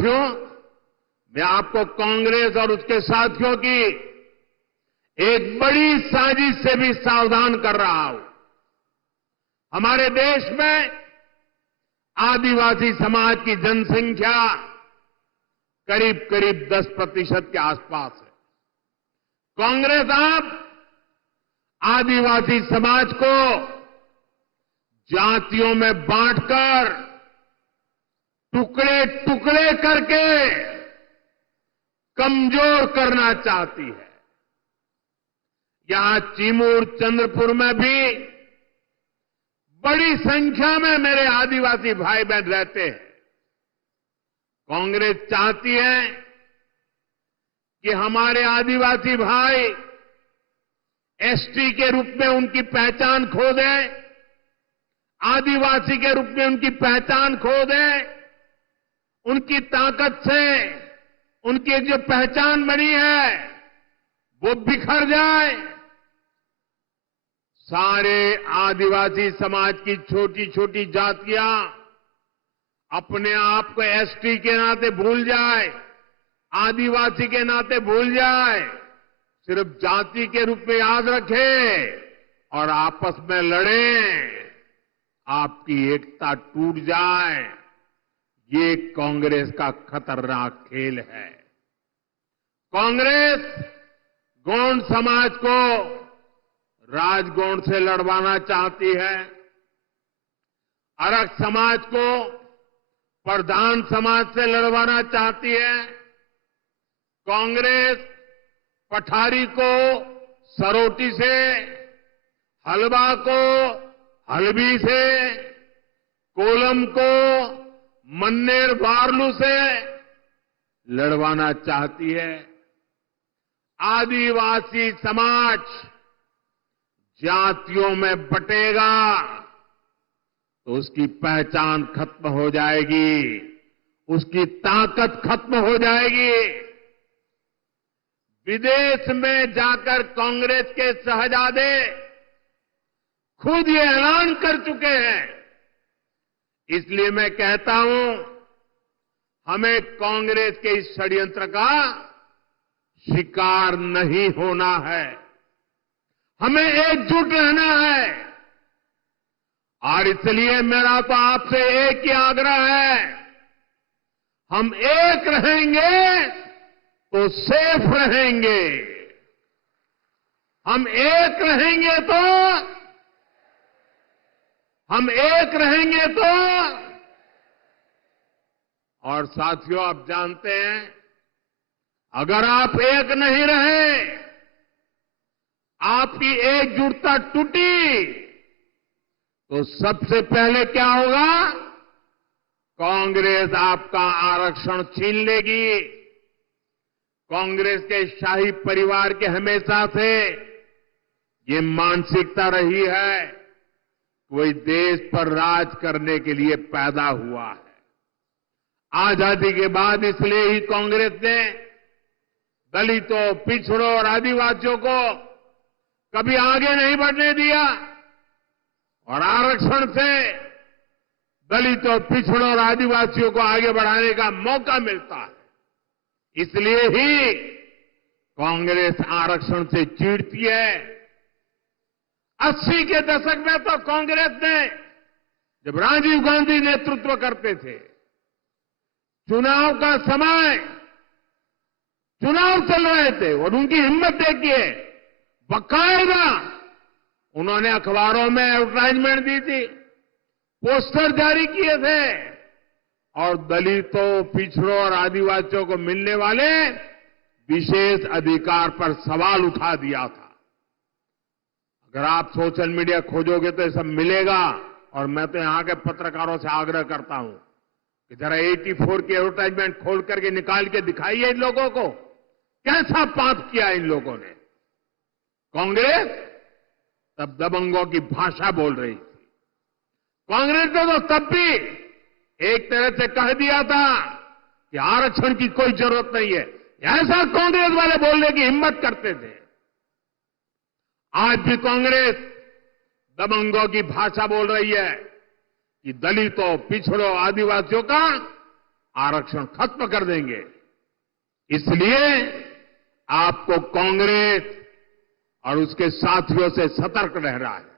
साथियों, मैं आपको कांग्रेस और उसके साथियों की एक बड़ी साजिश से भी सावधान कर रहा हूं। हमारे देश में आदिवासी समाज की जनसंख्या करीब करीब 10% के आसपास है। कांग्रेस अब आदिवासी समाज को जातियों में बांटकर टुकड़े टुकड़े करके कमजोर करना चाहती है। यहां चिमूर चंद्रपुर में भी बड़ी संख्या में मेरे आदिवासी भाई बहन रहते हैं। कांग्रेस चाहती है कि हमारे आदिवासी भाई एसटी के रूप में उनकी पहचान खो दें, आदिवासी के रूप में उनकी पहचान खो दें, उनकी ताकत से उनकी जो पहचान बनी है वो बिखर जाए। सारे आदिवासी समाज की छोटी छोटी जातियां अपने आप को एसटी के नाते भूल जाए, आदिवासी के नाते भूल जाए, सिर्फ जाति के रूप में याद रखें और आपस में लड़ें, आपकी एकता टूट जाए। ये कांग्रेस का खतरनाक खेल है। कांग्रेस गौंड समाज को राजगौंड से लड़वाना चाहती है, अरग समाज को प्रधान समाज से लड़वाना चाहती है। कांग्रेस पठारी को सरोटी से, हलवा को हलबी से, कोलम को मन्नेर वार्लू से लड़वाना चाहती है। आदिवासी समाज जातियों में बटेगा तो उसकी पहचान खत्म हो जाएगी, उसकी ताकत खत्म हो जाएगी। विदेश में जाकर कांग्रेस के शहजादे खुद ये ऐलान कर चुके हैं। इसलिए मैं कहता हूं, हमें कांग्रेस के इस षड्यंत्र का शिकार नहीं होना है, हमें एकजुट रहना है। और इसलिए मेरा तो आपसे एक ही आग्रह है, हम एक रहेंगे तो सेफ रहेंगे, हम एक रहेंगे तो और साथियों, आप जानते हैं, अगर आप एक नहीं रहे, आपकी एकजुटता टूटी, तो सबसे पहले क्या होगा? कांग्रेस आपका आरक्षण छीन लेगी। कांग्रेस के शाही परिवार के हमेशा से ये मानसिकता रही है, कोई देश पर राज करने के लिए पैदा हुआ है। आजादी के बाद इसलिए ही कांग्रेस ने दलितों, पिछड़ों और आदिवासियों को कभी आगे नहीं बढ़ने दिया और आरक्षण से दलितों, पिछड़ों और आदिवासियों को आगे बढ़ाने का मौका मिलता है। इसलिए ही कांग्रेस आरक्षण से चिढ़ती है। 80 के दशक में तो कांग्रेस ने, जब राजीव गांधी नेतृत्व करते थे, चुनाव का समय, चुनाव चल रहे थे और उनकी हिम्मत देखिए, बाकायदा उन्होंने अखबारों में एडवर्टाइजमेंट दी थी, पोस्टर जारी किए थे और दलितों, पिछड़ों और आदिवासियों को मिलने वाले विशेष अधिकार पर सवाल उठा दिया था। अगर आप सोशल मीडिया खोजोगे तो ये सब मिलेगा। और मैं तो यहां के पत्रकारों से आग्रह करता हूं कि जरा 84 की एडवर्टाइजमेंट खोल करके निकाल के दिखाइए इन लोगों को, कैसा पाप किया इन लोगों ने। कांग्रेस तब दबंगों की भाषा बोल रही थी। कांग्रेस ने तो तब भी एक तरह से कह दिया था कि आरक्षण की कोई जरूरत नहीं है। ऐसा कांग्रेस वाले बोलने की हिम्मत करते थे। आज भी कांग्रेस दबंगों की भाषा बोल रही है कि दलितों, पिछड़ों, आदिवासियों का आरक्षण खत्म कर देंगे। इसलिए आपको कांग्रेस और उसके साथियों से सतर्क रहना है।